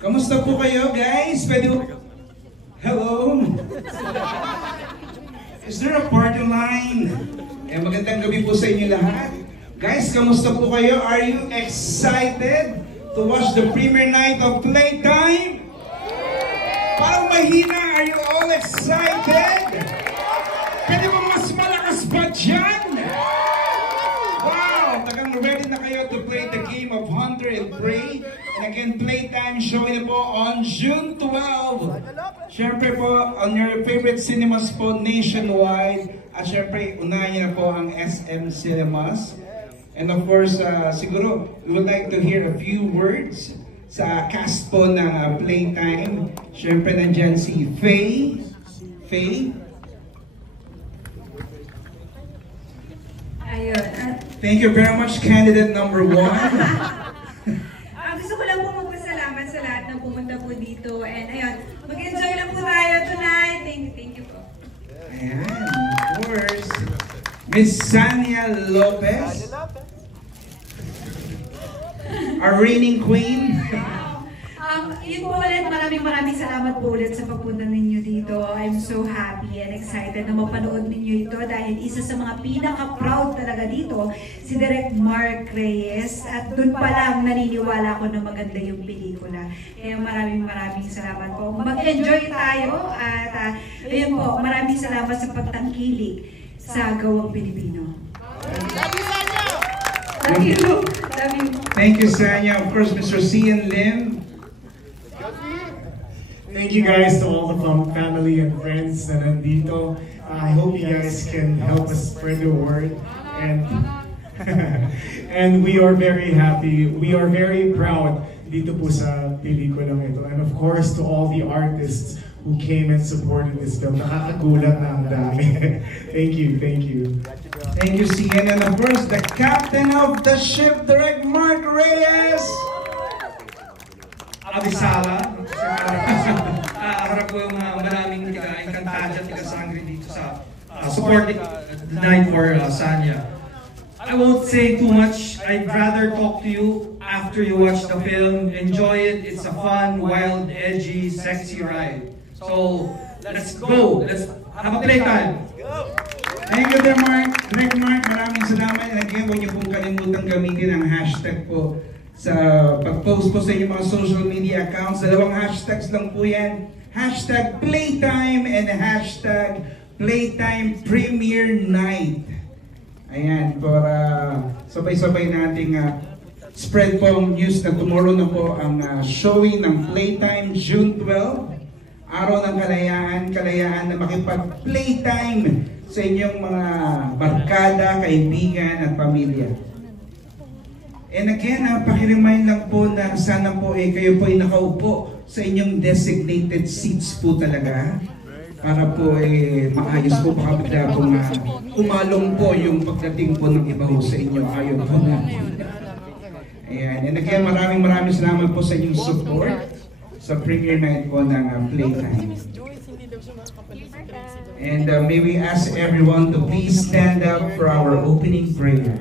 Kamusta po kayo, guys? Hello? Is there a party line? Magandang gabi po sa inyo lahat. Guys, kamusta po kayo? Are you excited to watch the premiere night of Playtime? Parang mahina. Are you all excited? Pwede mo mas malakas pa dyan? Wow! Tagang ready na kayo to play the game of Hunter and Prey. And again, Playtime showing na po on June 12. Siyempre po, on your favorite cinemas po nationwide. At siyempre, unahin niyo na po ang SM Cinemas. And of course, siguro, we would like to hear a few words sa cast po ng Playtime. Siyempre, nandyan si Faye. Faye? Ayun. Thank you very much, candidate number 1. Gusto ko lang po magpasalamat sa lahat ng pumunta po dito. And ayun, mag-enjoy lang po tayo tonight. Thank you po. Ayan, of course. Miss Sania Lopez. Our reigning queen. Yun po ulit, maraming salamat po ulit sa pagpunta ninyo dito. I'm so happy and excited na mapanood ninyo ito dahil isa sa mga pinaka-proud talaga dito, si Direk Mark Reyes. At dun pa lang naniniwala ko na maganda yung pelikula. Kaya maraming salamat po. Mag-enjoy tayo at ayun po, maraming salamat sa pagtangkilik sa gawang Pilipino. Thank you. Thank you, Sanya. Of course, Mr. Cian Lim. Thank you guys to all the family and friends na nandito. I hope you guys can help us spread the word. And we are very happy. We are very proud dito po sa pelikulang ito. And of course, to all the artists who came and supported this film. Nakakagulat na ang dami. Thank you. Thank you, Cian. And of course, the captain of the ship, Direk Mark Reyes. Abisala. Harap ko yung maraming tiga-Encantadia, tiga-Sangre dito sa supporting the night for Sanya. I won't say too much. I'd rather talk to you after you watch the film. Enjoy it. It's a fun, wild, edgy, sexy ride. So, let's go. Let's have a playtime. Thank you, Direk Mark. Maraming salamat. And again, huwag niyo pong kalimutang gamitin ang hashtag po sa pag-post po sa inyong mga social media accounts. 2 hashtags lang po yan. Hashtag Playtime and hashtag Playtime Premiere Night. Ayan, para sabay-sabay nating spread po ang news na tomorrow na po ang showing ng Playtime June 12. Araw ng kalayaan na makipag-playtime sa inyong mga barkada, kaibigan at pamilya. And again, pakiremind lang po na sana po kayo po ay nakaupo sa inyong designated seats po talaga. Para po maayos po baka bigla po umalong po yung pagdating po ng iba sa inyo. Ayaw po na. Ayan. And again, maraming salamat po sa inyong support sa premiere night po ng Playtime. And may we ask everyone to please stand up for our opening prayer.